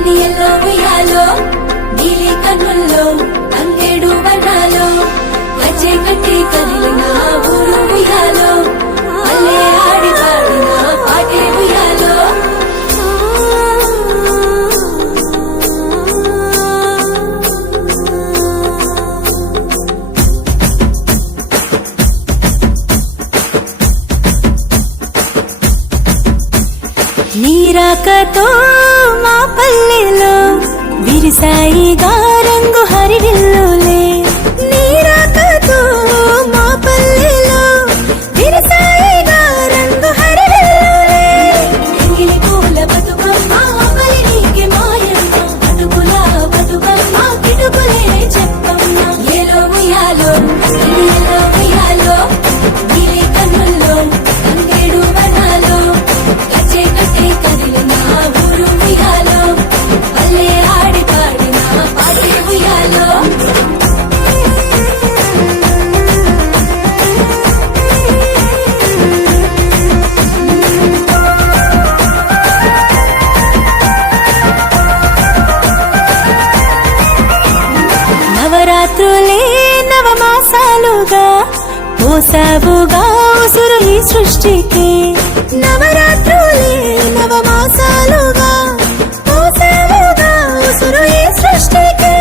ఎనియల్లో ఉయ్యాలో నీలి కన్నుల్లో తంగేడు వనాలో గజ్జె కట్టి కదిలిన ఊరు ఉయ్యాలో అల్లే ఆడి పాడిన పాటే ఉయ్యాలో నీరాకతో మా పల్లెలో విరిసాయిగా రంగు హరివిల్లులే నీరాకతో మా పల్లెలో విరిసాయిగా రంగు హరివిల్లులే ఎంగిలి పూల బతుకమ్మ అమలి నీకి మాయమ్మ అటుకుల బతుకమ్మ కిటుకులే చెప్పమ్మ ఏలో ఉయ్యాలో ఎనియల్లో ఉయ్యాలో నీలి కన్నుల్లో తంగేడు వనాలో గజ్జె కట్టి కదిలిన ఊరు ఉయ్యాలో అల్లే ఆడి పాడిన పాటే ఉయ్యాలో నవరాత్రులే నవమాసాలుగా పోసావుగా ఉసురు ఈ సృష్టికి నవరాత్రులే నవమాసాలుగా పోసావుగా ఉసురు ఈ సృష్టికి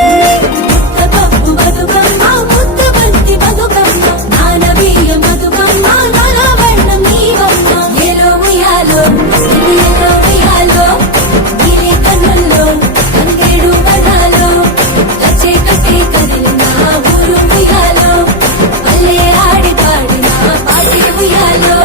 ముద్దపప్పు బతుకమ్మ ముద్ద బంతి బతుకమ్మ నానబియ్య బతుకమ్మ నలవర్ణం నీవమ్మ ఏలో ఉయ్యాలో ఎనియల్లో ఉయ్యాలో నీలి కన్నుల్లో తంగేడు వనాలో గజ్జె కట్టి కదిలిన ఊరు ఉయ్యాలో అల్లే ఆడి పాడిన పాటే ఉయ్యాలో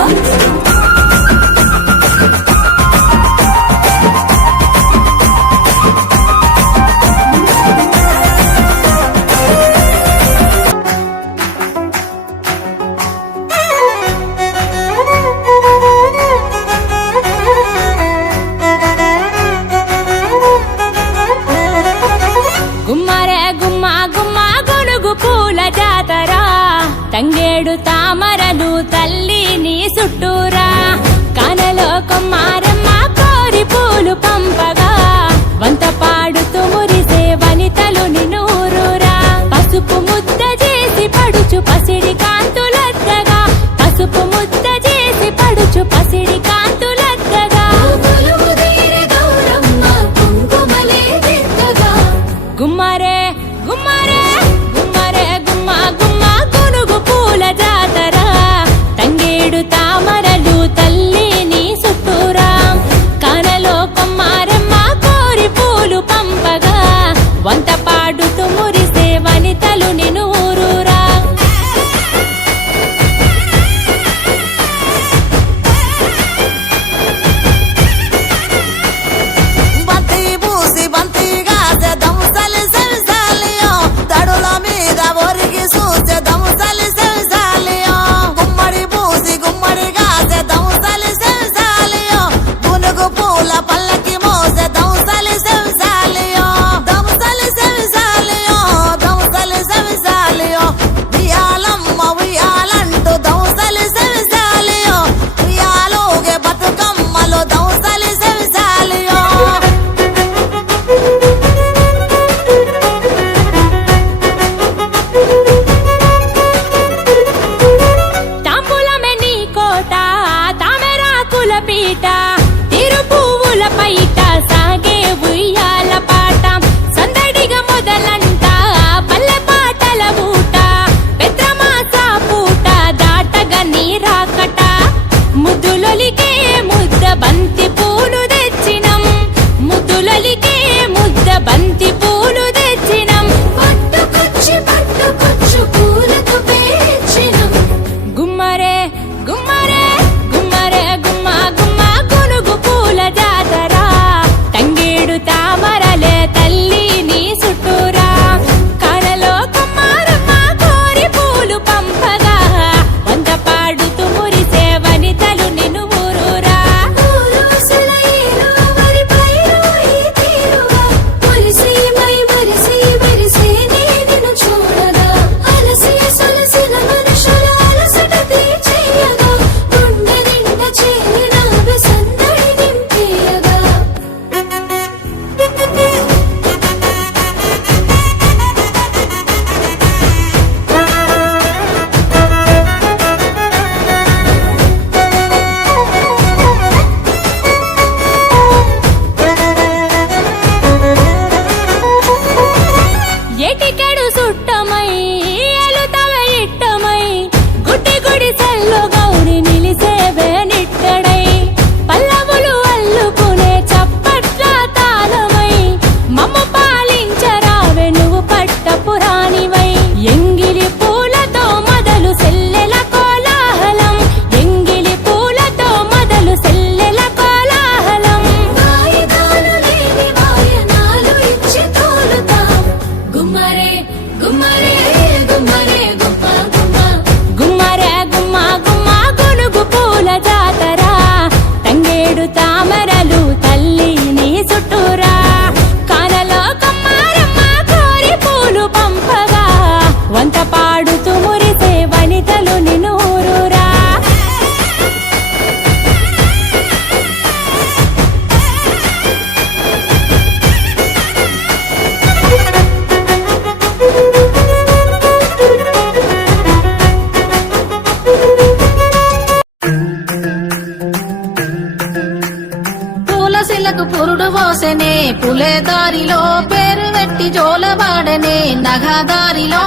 తులసిలకు పురుడు పోసెనే పులే దారిలో పేరు వెట్టి జోలబాడనే నగదారిలో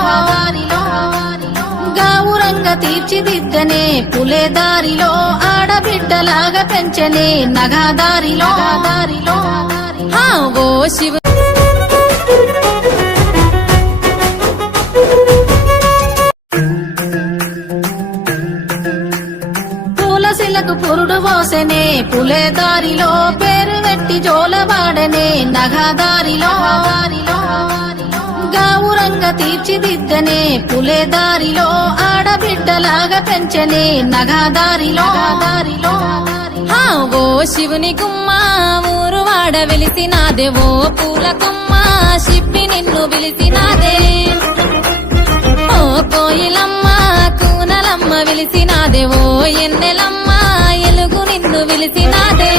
గావురంగ తీర్చిదిద్దనే పులే దారిలో ఆడబిడ్డలాగా పెంచనే నగదారిలో ఓ శివ తులసిలకు పురుడు పోసెనే పులే దారిలో పేరు వెట్టి జోలబాడనే నగదారిలో గావురంగ తీర్చిదిద్దనే పులే దారిలో ఆడబిడ్డలాగా పెంచనే నగదారిలో ఓ శివుని గుమ్మ ఊరు వాడ వెలిసినాదే ఓ పూల కొమ్మ శిప్పి నిన్ను పిలిసినాదే ఓ కోయిలమ్మ కూనలమ్మ విలిసినాదే ఓ ఎన్నెలమ్మ ఎలుగు నిన్ను విలిసినాదే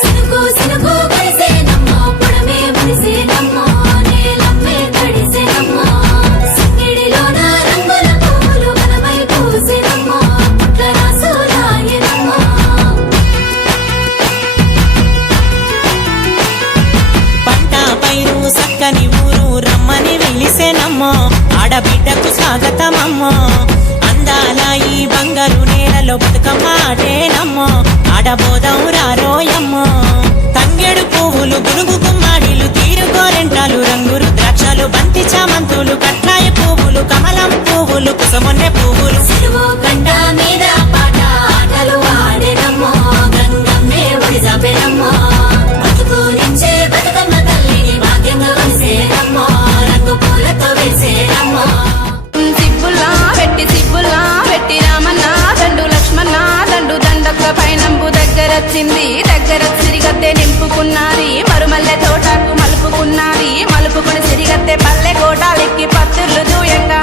సినుకు సినుకు కలిసేనమ్మో పుడమే మురిసేనమ్మో నేలమ్మే తడిసేనమ్మో సింగిడిలోన రంగుల పూలు మనమై పూసేనమ్మో పుట్లరాసులాయనమ్మో పంట పైరు సక్కని ఊరు రమ్మని వెలిసేనమ్మో ఆడబిడ్డకు స్వాగతమమ్మో అందాల ఈ బంగారు నేలలో బతుకమ్మ ఆటేనమ్మో ఆడబోదం రారోయమ్మో తంగెడు పువ్వులు గునుగు గుమ్మాడిలు తీరు గోరెంటాలు రంగు రుద్రాక్షలు బంతి చామంతులు కట్లాయ పువ్వులు కమలం పువ్వులు కుసమొన్నె పువ్వులు సిరువు కండ మీద పాట ఆటలు ఆడేనమ్మో గంగమ్మే ఒడిజాపెనమ్మో బతుకునిచ్చే బతుకమ్మ తల్లిని భాగ్యంగా వలిసేనమ్మో రంగు పూలతో వేసేనమ్మో సిబ్బుల్లా పెట్టి రామన్న దండు లక్ష్మణ దండు దండొక్క పైనంబు దగ్గరొచ్చింది సిరిగద్దె నింపుకున్నది మరుమల్లె తోటకు మలుపుకున్నది మలుపుకుని సిరిగద్దె పల్లె కోటాలెక్కి పత్తుర్లు దూయంగా